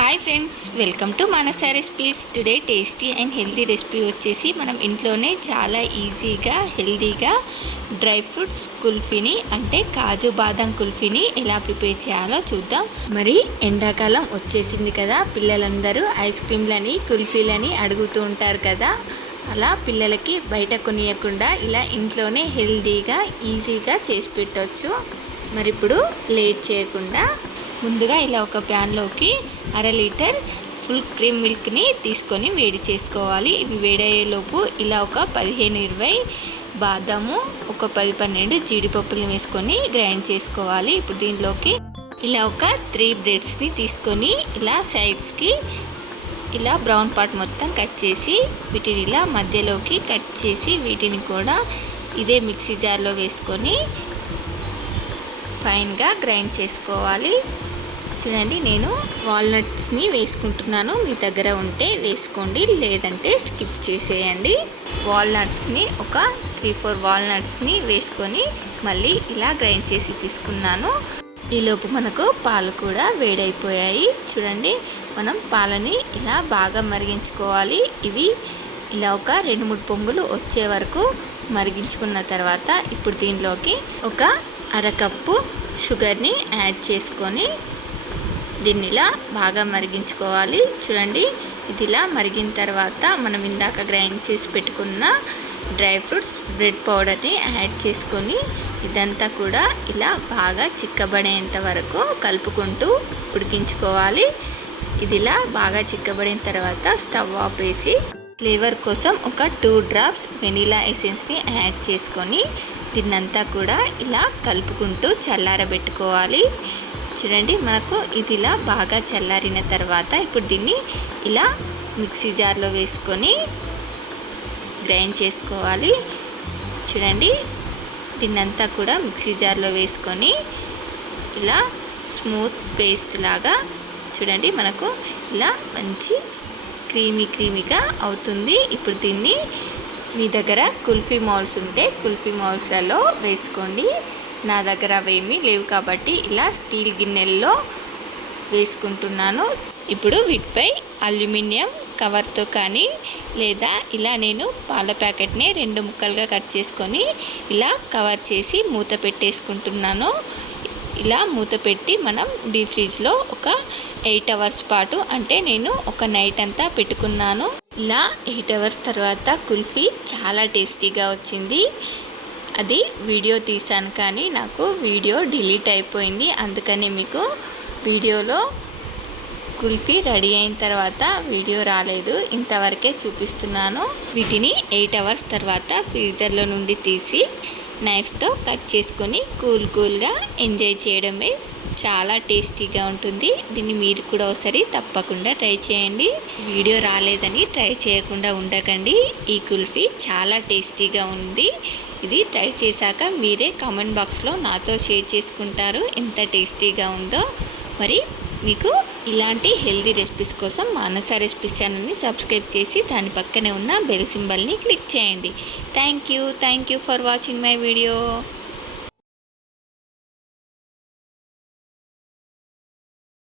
Hi friends, welcome to Manasa recipes. Today tasty and healthy recipe వచ్చేసి మనం ఇంట్లోనే చాలా ఈజీగా హెల్తీగా డ్రై ఫ్రూట్స్ కుల్ఫీని అంటే కాజు బాదం కుల్ఫీని ఎలా ప్రిపేర్ చేయాలో చూద్దాం. మరి ఎండాకాలం వచ్చేసింది కదా, పిల్లలందరూ ఐస్ క్రీమ్లని కుల్ఫీలని అడుగుతూ ఉంటారు కదా. అలా పిల్లలకి బయట కొనియకుండా ఇలా ఇంట్లోనే హెల్తీగా ఈజీగా చేసి పెట్టవచ్చు. మరి ఇప్పుడు లేట్ చేయకుండా ముందుగా ఇలా ఒక ప్యాన్లోకి 1/2 లీటర్ ఫుల్ క్రీమ్ మిల్క్ని తీసుకొని వేడి చేసుకోవాలి. ఇవి వేడయ్యేలోపు ఇలా ఒక 15-20 బాదాము, ఒక 10-12 జీడిపప్పులు వేసుకొని గ్రైండ్ చేసుకోవాలి. ఇప్పుడు దీనిలోకి ఇలా ఒక 3 బ్రెడ్స్ని తీసుకొని ఇలా సైడ్స్కి ఇలా బ్రౌన్ పార్ట్ మొత్తం కట్ చేసి వీటిని ఇలా మధ్యలోకి కట్ చేసి వీటిని కూడా ఇదే మిక్సీ జార్లో వేసుకొని ఫైన్గా గ్రైండ్ చేసుకోవాలి. చూడండి, నేను వాల్నట్స్ని వేసుకుంటున్నాను. మీ దగ్గర ఉంటే వేసుకోండి, లేదంటే స్కిప్ చేసేయండి. వాల్నట్స్ని ఒక 3-4 వాల్నట్స్ని వేసుకొని మళ్ళీ ఇలా గ్రైండ్ చేసి తీసుకున్నాను. ఈలోపు మనకు పాలు కూడా వేడైపోయాయి. చూడండి, మనం పాలని ఇలా బాగా మరిగించుకోవాలి. ఇవి ఇలా ఒక 2-3 పొంగులు వచ్చే వరకు మరిగించుకున్న తర్వాత ఇప్పుడు దీనిలోకి ఒక 1/2 కప్పు షుగర్ని యాడ్ చేసుకొని దీన్ని ఇలా బాగా మరిగించుకోవాలి. చూడండి, ఇది ఇలా మరిగిన తర్వాత మనం ఇందాక గ్రైండ్ చేసి పెట్టుకున్న డ్రై ఫ్రూట్స్ బ్రెడ్ పౌడర్ని యాడ్ చేసుకొని ఇదంతా కూడా ఇలా బాగా చిక్కబడేంత వరకు కలుపుకుంటూ ఉడికించుకోవాలి. ఇది ఇలా బాగా చిక్కబడిన తర్వాత స్టవ్ ఆపేసి ఫ్లేవర్ కోసం ఒక 2 డ్రాప్స్ వెనిలా ఎసెన్స్ని యాడ్ చేసుకొని దీన్నంతా కూడా ఇలా కలుపుకుంటూ చల్లారబెట్టుకోవాలి. చూడండి, మనకు ఇది ఇలా బాగా చల్లారిన తర్వాత ఇప్పుడు దీన్ని ఇలా మిక్సీ జార్లో వేసుకొని గ్రైండ్ చేసుకోవాలి. చూడండి, దీన్నంతా కూడా మిక్సీ జార్లో వేసుకొని ఇలా స్మూత్ పేస్ట్ లాగా చూడండి మనకు ఇలా మంచి క్రీమీగా అవుతుంది. ఇప్పుడు దీన్ని మీ దగ్గర కుల్ఫీ మౌల్స్ ఉంటే కుల్ఫీ మౌల్స్లలో వేసుకోండి. నా దగ్గర అవేమీ లేవు కాబట్టి ఇలా స్టీల్ గిన్నెల్లో వేసుకుంటున్నాను. ఇప్పుడు వీటిపై అల్యూమినియం కవర్తో కానీ లేదా ఇలా నేను పాల ప్యాకెట్ని 2 ముక్కలుగా కట్ చేసుకొని ఇలా కవర్ చేసి మూత పెట్టేసుకుంటున్నాను. ఇలా మూత పెట్టి మనం డీప్ ఫ్రిడ్జ్లో ఒక 8 అవర్స్ పాటు, అంటే నేను ఒక నైట్ అంతా పెట్టుకున్నాను. ఇలా 8 అవర్స్ తర్వాత కుల్ఫీ చాలా టేస్టీగా వచ్చింది. అది వీడియో తీసాను కానీ నాకు వీడియో డిలీట్ అయిపోయింది. అందుకని మీకు వీడియోలో కుల్ఫీ రెడీ అయిన తర్వాత వీడియో రాలేదు, ఇంతవరకే చూపిస్తున్నాను. వీటిని 8 అవర్స్ తర్వాత ఫ్రీజర్లో నుండి తీసి నైఫ్తో కట్ చేసుకొని కూల్గా ఎంజాయ్ చేయడమే చాలా టేస్టీగా ఉంటుంది. దీన్ని మీరు కూడా ఒకసారి తప్పకుండా ట్రై చేయండి. వీడియో రాలేదని ట్రై చేయకుండా ఉండకండి. ఈ కుల్ఫీ చాలా టేస్టీగా ఉంది. ఇది ట్రై చేశాక మీరే కామెంట్ బాక్స్లో నాతో షేర్ చేసుకుంటారు ఎంత టేస్టీగా ఉందో. మరి మీకు ఇలాంటి హెల్తీ రెసిపీస్ కోసం మానస రెసిపీస్ ఛానల్ని సబ్స్క్రైబ్ చేసి దాని పక్కనే ఉన్న బెల్ సింబల్ని క్లిక్ చేయండి. Thank you for watching my video.